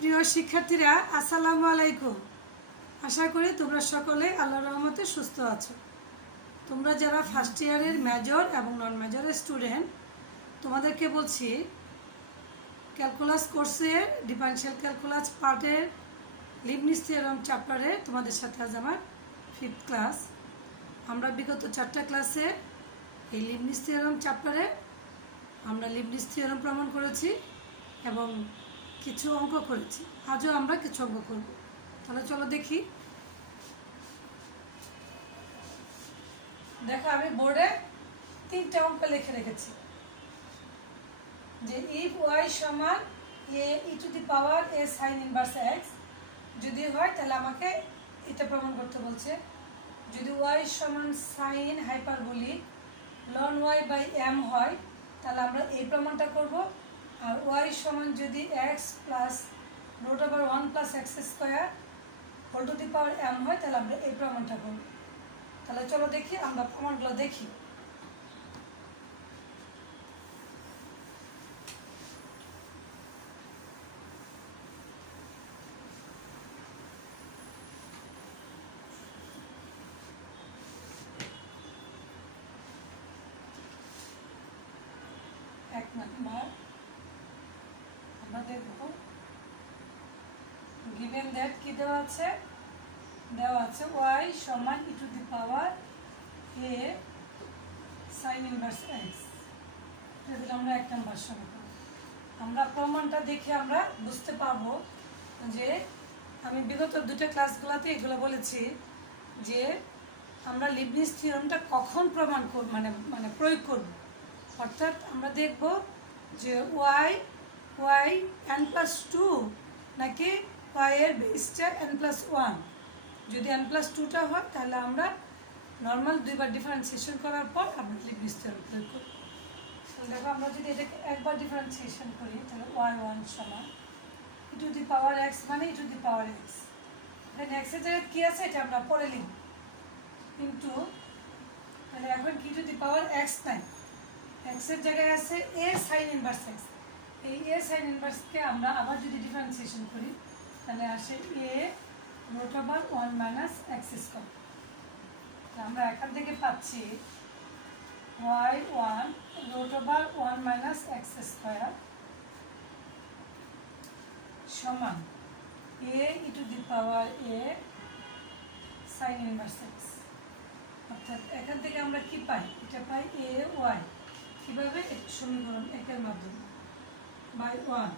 প্রিয় শিক্ষার্থীরা, আসসালামু আলাইকুম। আশা করি তোমরা সকলে আল্লাহর রহমতে সুস্থ আছো। তোমরা যারা ফার্স্ট ইয়ারের মেজর এবং নন মেজরের স্টুডেন্ট, তোমাদেরকে বলছি ক্যালকুলাস কোর্সের ডিফারেনশিয়াল ক্যালকুলাস পার্টের লিবনিজ থিওরাম চ্যাপ্টারে তোমাদের সাথে আজ আমার 5th ক্লাস। আমরা বিগত 4টা ক্লাসে এই লিবনিজ থিওরাম চ্যাপ্টারে আমরা লিবনিজ থিওরাম প্রমাণ করেছি এবং কিছু অঙ্ক করেছি। আজও আমরা কিছু অঙ্ক করব। তাহলে চলো দেখি। দেখো, আমি বোর্ডে 3টা অঙ্ক লিখে রেখেছি যে ইফ ওয়াই সমান e to the power a sine inverse x যদি হয় তাহলে আমাকে এটা প্রমাণ করতে বলছে। যদি ওয়াই সমান সাইন হাইপারবোলিক লন ওয়াই বাই এম হয় তাহলে আমরা এই প্রমাণটা করব। আর ওয়াই সমান যদি x plus root over 1 plus x square whole to the power m হয় তাহলে আমরা এই প্রমাণটা করব। তাহলে চলো দেখি, আমরা প্রমাণগুলো দেখি। এক নাম্বার আমরা দেখব গিভেন দ্যাট কি দেওয়া আছে ওয়াই সমান e to the power a sine inverse x. এটা দিলে আমরা 1 নম্বর সমীকরণ। আমরা প্রমাণটা দেখে আমরা বুঝতে পারবো যে আমি বিগত 2টা ক্লাসগুলোতে এগুলো বলেছি যে আমরা লিবনিজ থিওরামটা কখন প্রমাণ করব, মানে প্রয়োগ করব। অর্থাৎ আমরা দেখব যে ওয়াই n প্লাস 2 নাকি ওয়াই এর বেসটা n+1। যদি n+2টা হয় তাহলে আমরা নর্মাল 2বার ডিফারেন্সিয়েশন করার পর আমরা লিবনিজ থিওরাম প্রয়োগ করব। দেখো, আমরা যদি এটাকে একবার ডিফারেন্সিয়েশন করি তাহলে y1 সমান e to the power x মানে ই টু দি পাওয়ার এক্স। এখানে এক্স এর জায়গায় কী আছে এটা আমরা পরে লিখব, কিন্তু তাহলে এখন কি টু দি পাওয়ার এক্স নাই, এক্স এর জায়গায় আছে এ সাইন ইনভার্স এক্স। এই এ সাইন ইনভার্সকে আমরা আবার যদি ডিফারেন্সিয়েশন করি তাহলে আসে a root over 1 minus x square. আমরা এখান থেকে পাচ্ছি y1 root over 1 minus x square সমান a e to the power a sine inverse x. অর্থাৎ এখান থেকে আমরা কি পাই, এটা পাই এ ওয়াই। কীভাবে? সমীকরণ 1-এর মাধ্যমে বাই 1।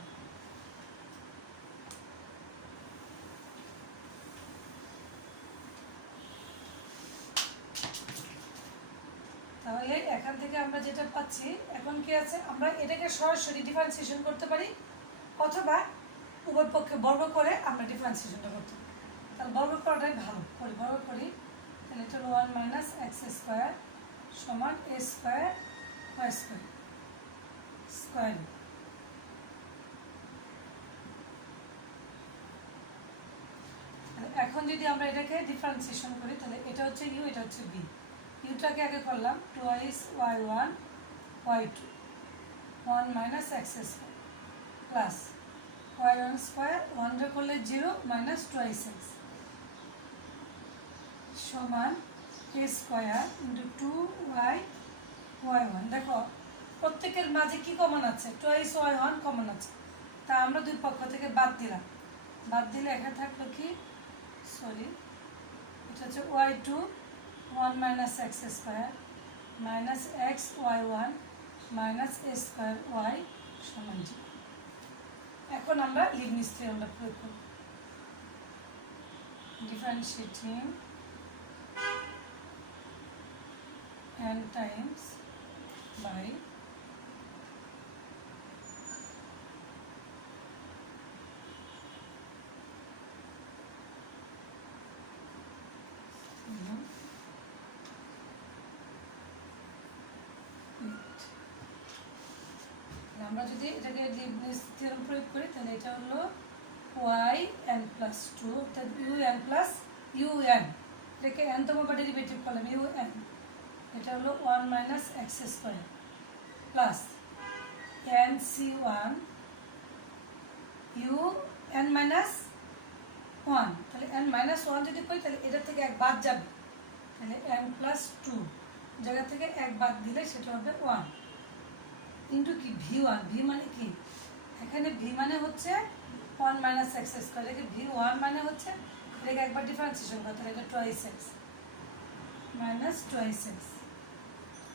তাহলে এখান থেকে আমরা যেটা পাচ্ছি, এখন কি আছে, আমরা এটাকে সরাসরি ডিফারেন্সিয়েশন করতে পারি অথবা উভয় পক্ষে বর্গ করে আমরা ডিফারেন্সিয়েশনটা করতে পারি। তাহলে বর্গ করাটাই ভালো। বর্গ করি তাহলে এটা 1 মাইনাস এক্স স্কোয়ার সমান এ স্কোয়ার ওয়াই স্কোয়ার স্কোয়ার। এখন যদি আমরা এটাকে ডিফারেন্সিয়েশন করি তাহলে এটা হচ্ছে ইউ, এটা হচ্ছে বি। ইউটাকে আগে করলাম twice y1 y2 1 minus x square plus y1 square 1 করলে 0 মাইনাস টুয়াইস এক্স সমান এ স্কোয়ার ইন্টু 2y y1। দেখো, প্রত্যেকের মাঝে কি কমন আছে, টুয়াইস y1 কমন আছে, তা আমরা দুই পক্ষ থেকে বাদ দিলাম। বাদ দিলে এখানে থাকলো কি, এটা হচ্ছে y2 1 minus x square minus x y1 minus a square y সমান 0। এখন আমরা লিবনিজ থিওরামটা প্রয়োগ করব। ডিফারেন্সিয়েটিং n টাইমস বাই আমরা যদি এটাকে লিবনিজ থিওরাম প্রয়োগ করি তাহলে এটা হলো ওয়াই এন প্লাস 2 অর্থাৎ U N plus U N, এটাকে এনতম বা ডেরিভেটিভ করলাম ইউ এন। এটা হলো 1 minus x square plus n C 1 u n minus one, তাহলে এন মাইনাস ওয়ান যদি করি তাহলে এটা থেকে এক বাদ যাবে, তাহলে এন প্লাস টু জায়গা থেকে এক বাদ দিলে সেটা হবে ওয়ান ইন্টু কি ভি ওয়ান। ভি মানে কি, এখানে ভি মানে হচ্ছে ওয়ান মাইনাস এক্স স্কোয়ার, এটাকে ভি ওয়ান মানে হচ্ছে এটাকে একবার ডিফারেন্সিয়েশন করতে হবে, এটা twice x minus twice x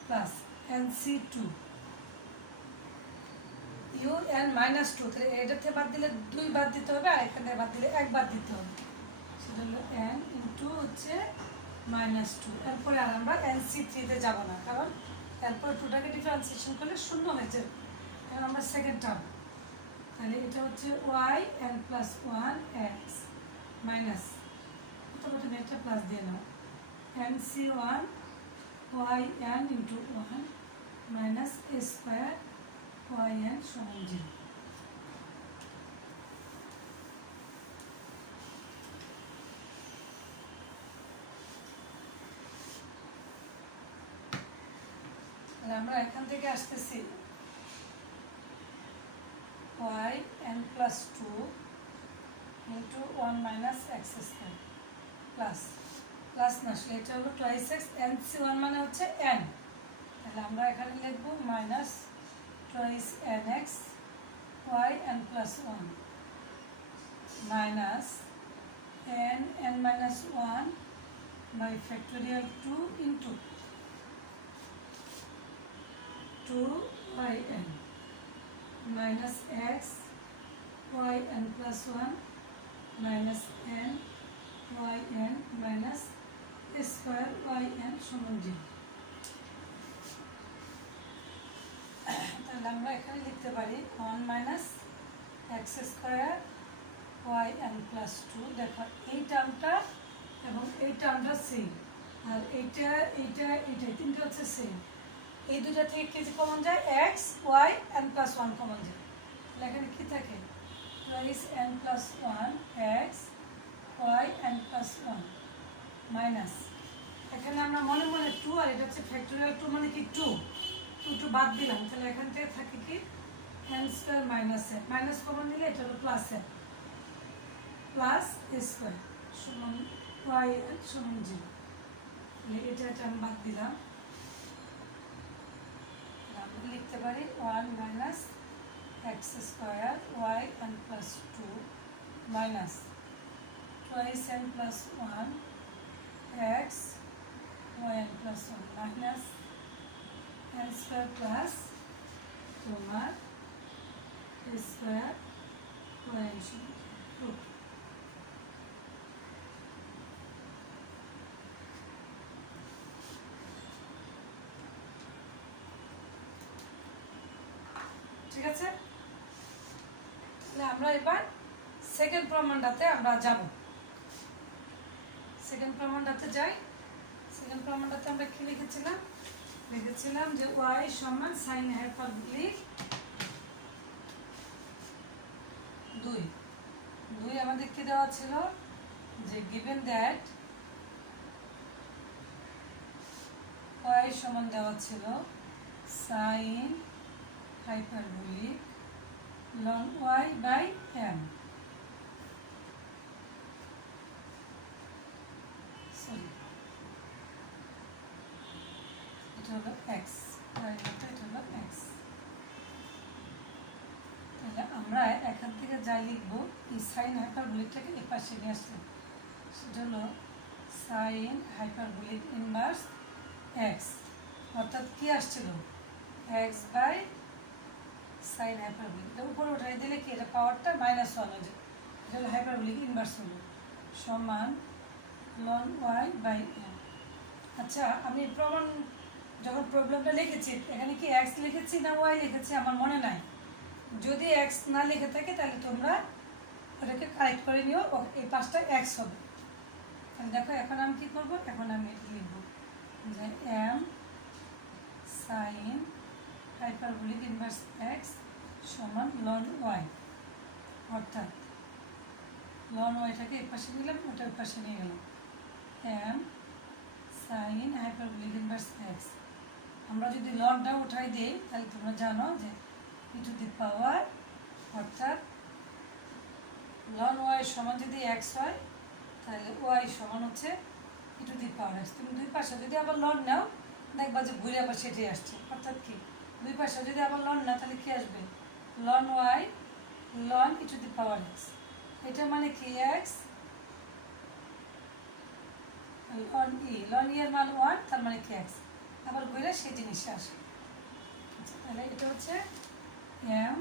plus n C two u n minus two, তাহলে এটা থেকে বাদ দিলে দুই বাদ দিতে হবে, আর এখানে বাদ দিলে এক বাদ দিতে হবে, সেটা হলো এন ইন্টু হচ্ছে মাইনাস টু। এরপরে আর আমরা এন সি থ্রিতে যাবো না, কারণ এরপরে টুটাকে ডিফারেন্সিয়েশন করলে শূন্য হয়ে যাবে। এখন আমরা সেকেন্ড টার্ম, তাহলে এটা হচ্ছে y n plus one x minus, অথবা তুমি একটা প্লাস দিয়ে নাও, n C one y n into one minus a square y n সমান জিরো। আমরা এখান থেকে আসতেছি y n plus 2 into 1 minus x square plus না আসলে এটা হলো twice x nc1 মানে হচ্ছে n, তাহলে আমরা এখানে লিখব minus twice nx y n plus 1 minus n minus 1 by factorial 2 into 2 yn minus x yn plus 1 minus n yn minus a square yn সমান 0। তাহলে আমরা এখানে লিখতে পারি 1 minus x square yn plus 2। দেখো এই টার্মটা এবং এই টার্মটা সেম, আর এইটা তিনটা হচ্ছে সেম, এই দুটা থেকে কি কমন যায়, x y n plus 1 common যায়, তাহলে এখানে কি থাকে twice n plus 1 x y n plus 1 minus, এখানে আমরা মনে মনে 2 আর এটা হচ্ছে ফ্যাক্টোরিয়াল 2 মানে কি 2 বাদ দিলাম, তাহলে এখান থেকে থাকে কি n square minus n, minus common নিলে এটা হলো plus n plus a square সমান y n সমান 0, তাহলে এটা আমি বাদ দিলাম, লিখতে পারি 1 minus x square y n plus 2 minus twice n plus 1 x y n plus 1 minus n square plus তোমার a square y n সমান 2। ঠিক আছে, তাহলে আমরা এবার সেকেন্ড প্রমাণটাতে আমরা যাব। সেকেন্ড প্রমাণটাতে যাই। সেকেন্ড প্রমাণটাতে আমরা কি লিখেছিলাম যে y সমান sin হাইপারবোলিক 2 আমাদের কি দেওয়া ছিল, যে given that y সমান দেওয়া ছিল sin hyperbolic ln y by m, sorry এটা হলো x, এটা হলো x। তাহলে আমরা এখান থেকে যা লিখবো এই সাইন হাইপারবোলিকটাকে এই পাশে নিয়ে আসলাম, সেটা হলো সাইন হাইপারবোলিক ইনভার্স x, অর্থাৎ কি আসছিল x বাই সাইন হাইপারবোলিক, এটা উপরে উঠাই দিলে কি এটা পাওয়ারটা -1 হয়ে যায়, এটা হলো হাইপারবোলিক ইনভার্স হলো সমান ln y বাই m। আচ্ছা, আমি প্রমাণ যখন প্রবলেমটা লিখেছি এখানে কি x লিখেছি না y লিখেছি আমার মনে নাই, যদি x না লিখে থাকে তাহলে তোমরা ওটাকে কারেক্ট করে নিও, এই পাশটা x হবে। তাহলে দেখো এখন আমি কি করব, এখন আমি এটা লিখব যে m sin hyperbolic inverse x সমান ln y, অর্থাৎ ln yটাকে এই পাশে নিলাম, ওটার পাশে নিয়ে গেলাম m sin hyperbolic inverse x। আমরা যদি লনটা উঠাই দিই তাহলে তোমরা জানো যে e টু দি পাওয়ার অর্থাৎ লন ওয়াই সমান যদি এক্স হয় তাহলে ওয়াই সমান হচ্ছে ই টু দি পাওয়ার এক্স। তুমি দুই পাশে যদি আবার লন নাও দেখবা যে ঘুরে আবার সেটাই আসছে, অর্থাৎ কি দুই পাশে যদি আবার লন না তাহলে কি আসবে লন ওয়াই লন e to the power x. এটা মানে কি এক্স লন ই এর মান ওয়ান, তার মানে কি এক্স, আবার ঘুরে সেই জিনিসে আসে। আচ্ছা, তাহলে এটা হচ্ছে m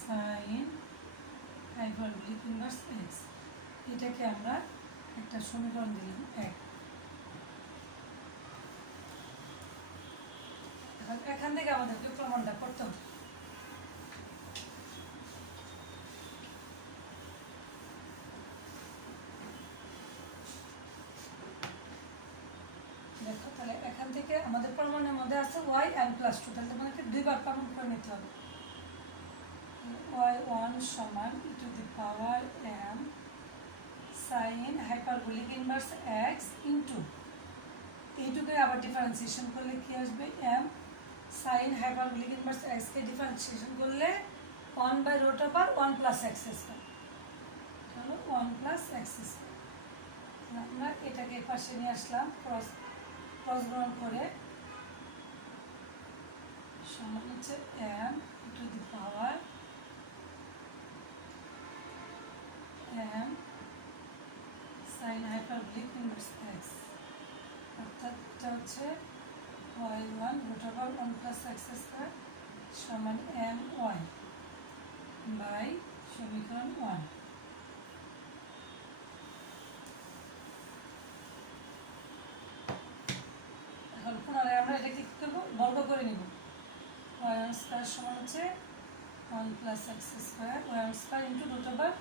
sine hyperbolic inverse x. এটাকে আমরা একটা সমীকরণ দিলাম এক। এখান থেকে আমাদেরকে প্রমাণটা করতে হবে। দেখো তাহলে এখান থেকে আমাদের প্রমাণের মধ্যে আছে ওয়াই এন প্লাস টু, তাহলে তোমাকে দুইবার প্রমাণ করে নিতে হবে। ওয়াই ওয়ান সমান e to the power m sine hyperbolic inverse x into এইটুকে আবার ডিফারেন্সিয়েশন করলে কি আসবে এম সাইন হাইপারবোলিক ইনভার্স এক্সকে ডিফারেন্সিয়েশন করলে 1/√1 প্লাস এক্স স্কয়ার, চলো 1 প্লাস এক্স স্কয়ার। আমরা এটাকে পাশে নিয়ে আসলাম ক্রস গুণন করে, সমান হচ্ছে m to the power m sine hyperbolic inverse x, অর্থাৎ এটা হচ্ছে y1√1 প্লাস এক্স স্কয়ার সমান এম ওয়াই বাই সমীকরণ 1। এখন পুনরায় আমরা এটাকে কি করবো বর্গ করে নিব। y1 স্কয়ার সমান হচ্ছে 1 plus x square, y1 square into root over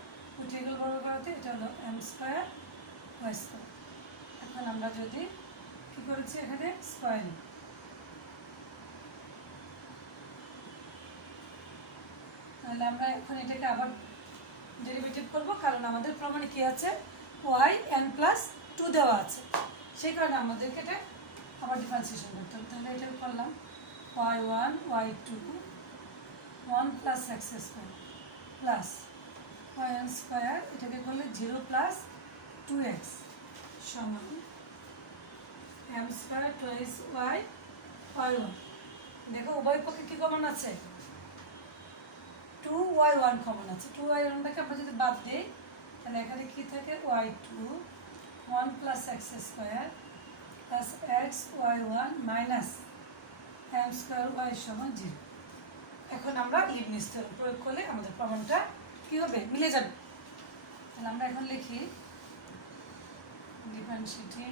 উঠে গেল বর্গ করাতে, এটা হলো এম স্কয়ার ওয়াই স্কয়ার। এখন আমরা যদি কি করেছি এখানে স্কয়ারিং, তাহলে আমরা এখন এটাকে আবার ডেরিভেটিভ করব, কারণ আমাদের প্রমাণে কি আছে ওয়াই এন প্লাস টু দেওয়া আছে, সেই কারণে আমাদেরকে এটা আবার ডিফারেন্সিয়েশন করতে হবে। তাহলে এটা করলাম y one y two 1 plus x square plus y n square, এটাকে করলে 0 প্লাস 2x সমান m square twice y y one. দেখো উভয় পক্ষে কি কমন আছে 2y1 কমন আছে, 2y1টাকে আমরা যদি বাদ দিই তাহলে এখানে কি থাকে y2 1 plus x square plus x y1 minus m square y সমান 0। এখন আমরা লিবনিজ থিওরেম প্রয়োগ করলে আমাদের প্রমাণটা কি হবে মিলে যাবে। তাহলে আমরা এখন লিখি ডিফারেন্সিয়েটিং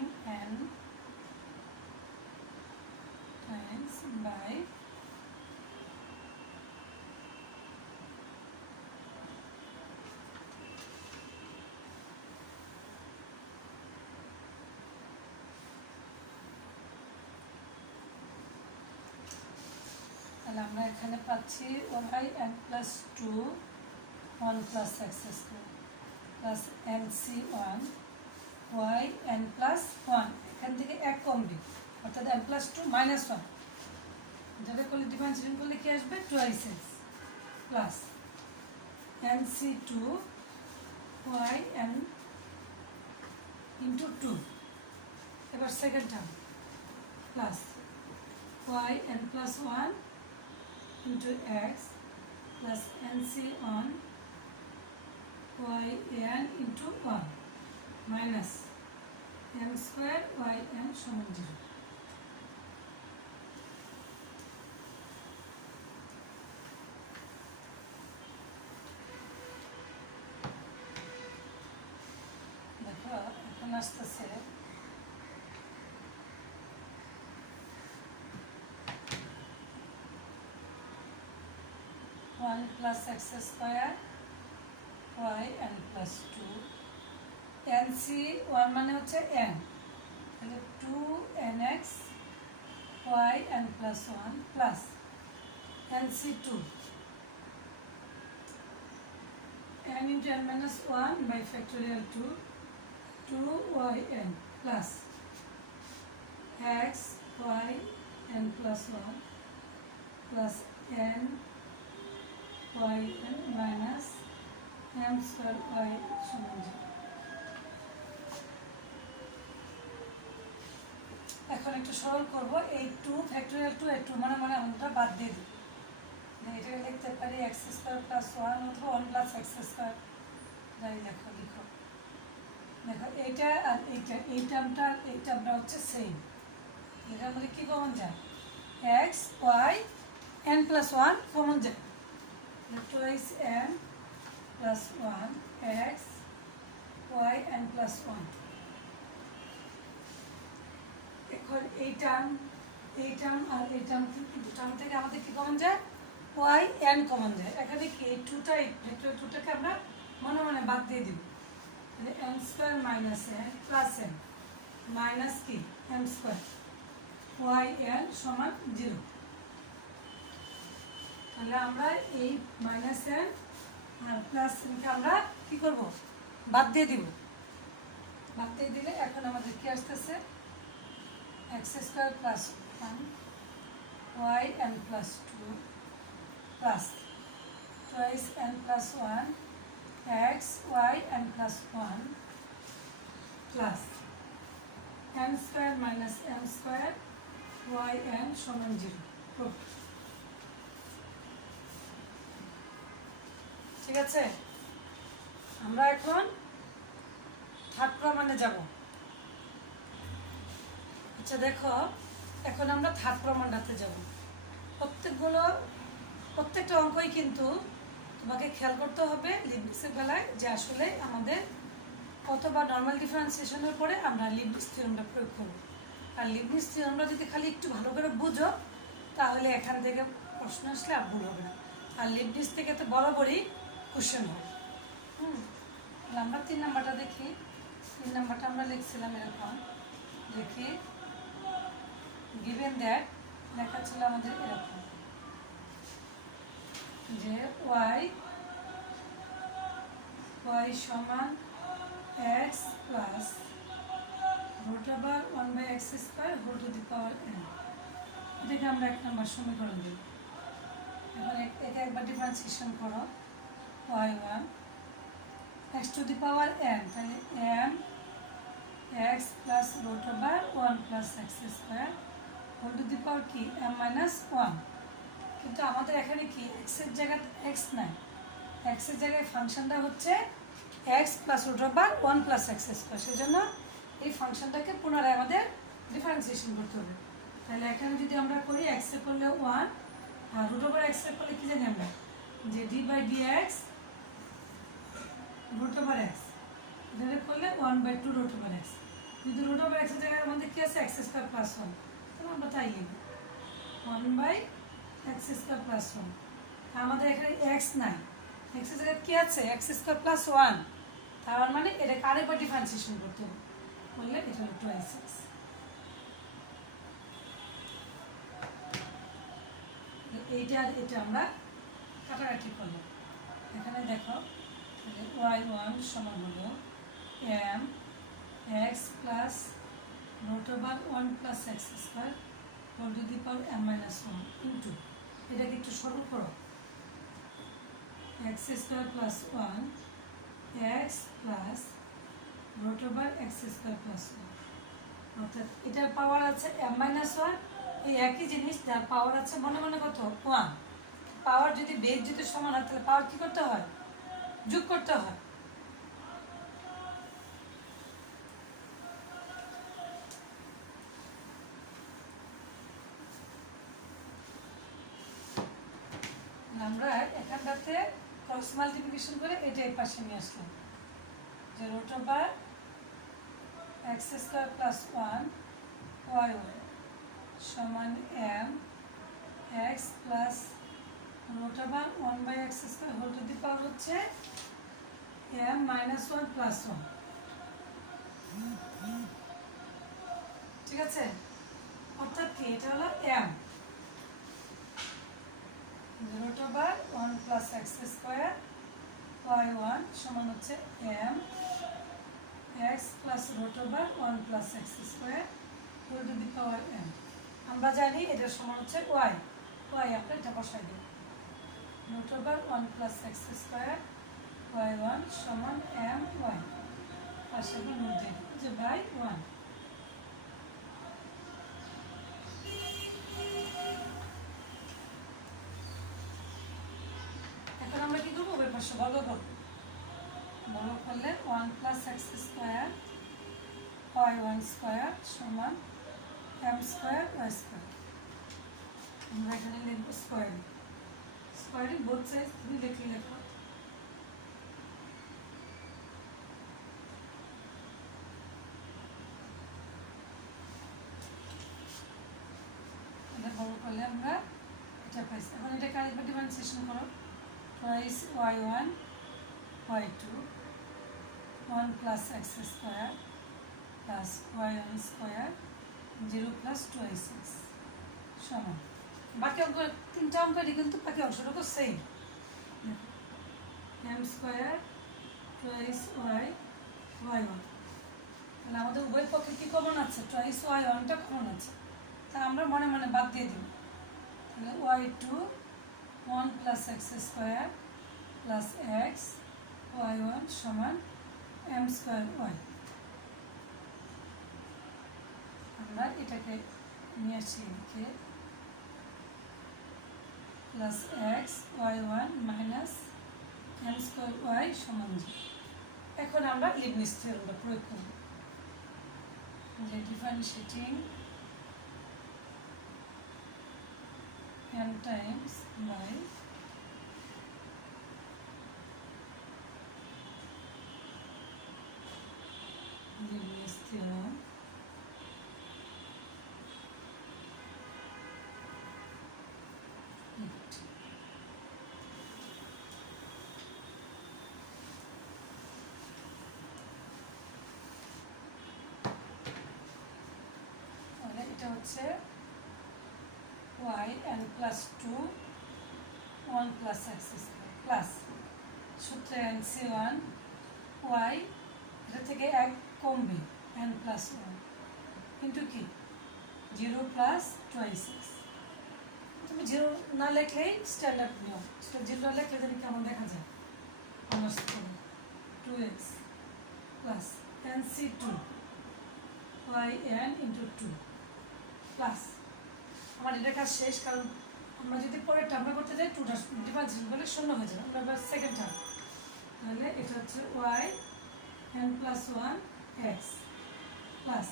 n টাইমস বাই তাহলে আমরা এখানে পাচ্ছি y n plus two 1 plus x square plus n C one y n plus one, এখান থেকে এক কমবে অর্থাৎ n plus two minus one, যেটা করলে ডিফারেন্সিয়েশন করলে কি আসবে twice x plus n C two y n into two, এবার second term plus y n plus one into x plus nc on yn into 1 minus m square yn সমান 0। দেখো এখন আসতেছে 1 plus x square y n plus 2 nc 1 মানে হচ্ছে n, তাহলে 2nx y n plus 1 plus nc 2 n into n minus 1 by factorial 2 2yn plus x y n plus 1 plus n y n minus m square y সমান 0। এখন একটু সরল করবো, এই 2 factorial 2 একটু মনে মনে আমরা বাদ দিয়ে দিই। এটাকে লিখতে পারি এক্স স্কোয়ার প্লাস 1 অথবা 1 প্লাস এক্স স্কোয়ার। যাই লিখো দেখো এইটা আর এইটা, এই টার্মটা হচ্ছে সেম। এটার মধ্যে কি কমন যায়? X y n plus 1 common যায়। Twice n plus 1 x y n plus 1। এখন এই টার্ম আর এই টার্ম থেকে আমাদের কি কমন যায়? ওয়াই এন কমন যায়। এখানে কি এই টুটাকে আমরা মনে মনে বাদ দিয়ে দিব। তাহলে N square minus N plus n minus কি এম স্কোয়ার ওয়াই এন সমান 0। তাহলে আমরা এই মাইনাস এন আর প্লাস এনকে আমরা কি করব? বাদ দিয়ে দিব। বাদ দিয়ে দিলে এখন আমাদের কি আসতেছে? X square plus 1 y n plus 2 plus twice n plus 1 x y n plus 1 plus n square minus m square y n সমান 0। ঠিক আছে, আমরা এখন থার্ড প্রমাণে যাব। আচ্ছা দেখো, এখন আমরা থার্ড প্রমাণটাতে যাব। প্রত্যেকটা অঙ্কই কিন্তু তোমাকে খেয়াল করতে হবে লিবনিসের বেলায় যে আসলে আমাদের কতবার নর্মাল ডিফারেন্সিয়েশনের পরে আমরা লিবনিস থিওরামটা প্রয়োগ করব। আর লিবনিস থিওরামটা যদি খালি একটু ভালো করে বুঝো তাহলে এখান থেকে প্রশ্ন আসলে আর ভুল হবে না। আর লিবনিস থেকে তো বরাবরই কোশ্চেন হয়। আমরা 3 নাম্বারটা দেখি। 3 নাম্বারটা আমরা লিখছিলাম এরকম, দেখি গিভেন দ্যাট লেখা ছিল আমাদের এরকম যে ওয়াই সমান x plus root over 1/x square whole to the power n। এটাকে আমরা 1 নম্বর সমীকরণ দিই। এখন এটা একবার ডিফারেন্সিয়েশন করো, y1 x to the power n, তাহলে m x plus root over 1 plus x square whole to the power কি m মাইনাস 1। কিন্তু আমাদের এখানে কি এক্স এর জায়গায় এক্স নাই, এক্স এর জায়গায় ফাংশনটা হচ্ছে x plus root over 1 plus x square. সেজন্য এই ফাংশনটাকে পুনরায় আমাদের ডিফারেন্সিয়েশন করতে হবে। তাহলে এখানে যদি আমরা করি এক্স এ করলে 1 আর রুট ওভার এক্স এ করলে কি জানি আমরা যে d by d x root over x, এটা করলে 1/2 রুট ওভার এক্স। যদি রুট ওভার এক্স এর জায়গায় আমাদের কি আছে এক্স স্কোয়ার প্লাস 1, তাহলে আমরা তাই লিখব 1/x স্কোয়ার প্লাস 1। আমাদের এখানে এক্স নাই, এক্স এর জায়গায় কি আছে এক্স স্কোয়ার প্লাস 1, তার মানে এটাকে আরেকবার ডিফারেন্সিয়েশন করতে হবে, করলে এটা হলো 2x। এইটা আর এটা আমরা কাটাকাটি করলাম। এখানে দেখো তাহলে y1 সমান হলো m x plus root over 1 plus x square whole to the power m minus 1 into এটাকে একটু সরল করো x square plus 1 x plus root over x square plus 1, অর্থাৎ এটার পাওয়ার আছে m মাইনাস 1। এই একই জিনিস যার পাওয়ার আছে মনে মনে কত 1। পাওয়ার যদি বেস যদি সমান হয় তাহলে পাওয়ার কি করতে হয়? যোগ করতে হয়। আমরা এখানটাতে ক্রস মাল্টিপ্লিকেশন করে এটা এই পাশে নিয়ে আসলাম যে root over x square plus 1 y সমান m x plus root over 1/x square whole to the power হচ্ছে m মাইনাস 1 প্লাস 1। ঠিক আছে, অর্থাৎ কি এটা হলো m root over 1 plus x square y1 সমান হচ্ছে m x plus root over 1 plus x square whole to the power m। আমরা জানি এটার সমান হচ্ছে y আমরা এটা বসাই দিই root over 1 plus x square y1 one সমান এম ওয়াই, পাশের মধ্যে যে বাই ওয়ান। এখন আমরা কি করবো, ওই পাশে বর্গ করবো। বর্গ করলে one plus x square y one square সমান এম স্কোয়ার ওয়াই স্কোয়ার। আমরা এখানে লিখবো স্কোয়ারিং। স্কোয়ারিং বোথ সাইড তুমি লিখলে লেখো। বর্গ করলে আমরা এটা পাইছি। এখন এটাকে আরেকবার ডিফারেন্সিয়েশন করো। Twice y one y two one plus x square plus y one square 0 plus 2x সমান। বাকি অঙ্ক তিনটা অঙ্কেরই কিন্তু বাকি অংশটুকু same. M square twice y y one, তাহলে আমাদের উভয় পক্ষে কি কমন আছে, টুয়াইস ওয়াই ওয়ানটা কমন আছে। তা আমরা মনে মনে বাদ দিয়ে দিব। তাহলে y two one plus x square plus x y one সমান এম স্কোয়ার ওয়াই। আমরা এটাকে নিয়ে আসি এদিকে plus x y one minus m square y সমান 0। এখন আমরা লিবনিজ থিওরেমটা প্রয়োগ করব, যে differentiating n times by Leibniz theorem এটা হচ্ছে y n plus 2 1 plus x square plus সূত্রে n c1 y এটা থেকে 1 কমবে n প্লাস 1 ইন্টু কি 0 প্লাস 2x। তুমি 0 না লিখলেই স্ট্যান্ডার্ড নিয়ম, 0 না লিখলে জানি কেমন দেখা যায়। অনার্স করে 2x plus nc2 yn into 2 plus আমার এটা কাজ শেষ, কারণ আমরা যদি পরের টার্মে করতে যাই 2টা ডিফারেন্সিয়েশন করলে 0 হয়ে যাবে। আমরা এবার সেকেন্ড টার্ম, তাহলে এটা হচ্ছে y n plus 1 x plus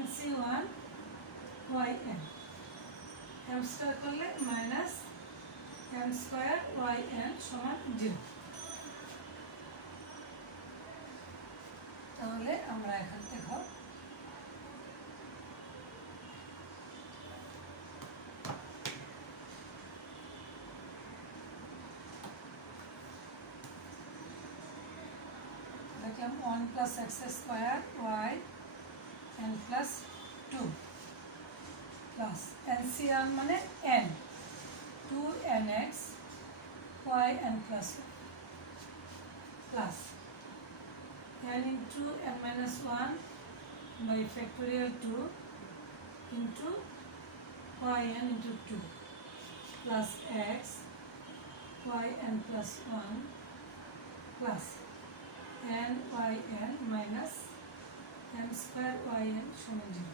nc1 yn m square করলে মাইনাস m স্কোয়ার yn সমান 0। তাহলে আমরা এখন দেখো দেখলাম 1 plus x square y n plus 2 plus nCr মানে n 2nx yn plus plus n into n minus 1 by factorial 2 into yn into 2 plus x yn plus 1 plus n yn minus m square yn সমান 0।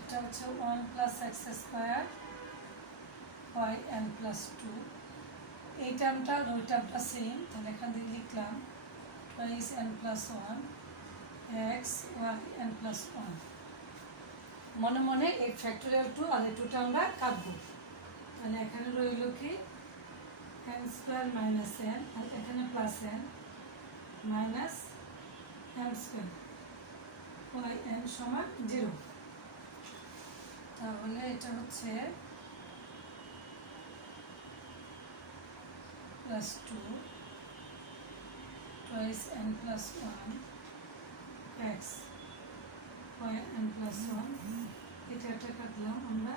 এটা হচ্ছে 1 plus x square y n plus 2। এই টার্মটা ওই টার্মটা same, তাহলে এখান থেকে লিখলাম twice n plus 1 x y n plus 1। মনে মনে এই ফ্যাক্টোরিয়াল 2 আর এই 2টা আমরা কাটবো। তাহলে এখানে রইল কি এন স্কোয়ার মাইনাস এন, আর এখানে plus n minus m square y n সমান 0। তাহলে এটা হচ্ছে plus 2 twice n plus 1 x y n plus 1। এটা কাটলাম আমরা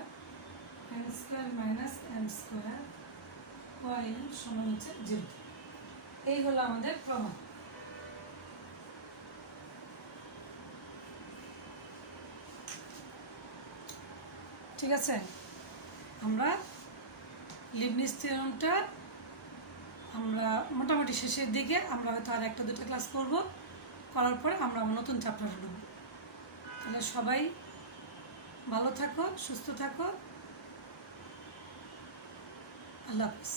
n square minus m square y n সমান হচ্ছে 0। এই হলো আমাদের প্রমাণ। ঠিক আছে, আমরা লিবনিজ থিওরেমটা আমরা মোটামুটি শেষের দিকে আমরা হয়তো আর একটা দুটো ক্লাস করব, করার পরে আমরা নতুন চ্যাপ্টারে ঢুকব। তাহলে সবাই ভালো থাকো, সুস্থ থাকো, আল্লাহ হাফিজ।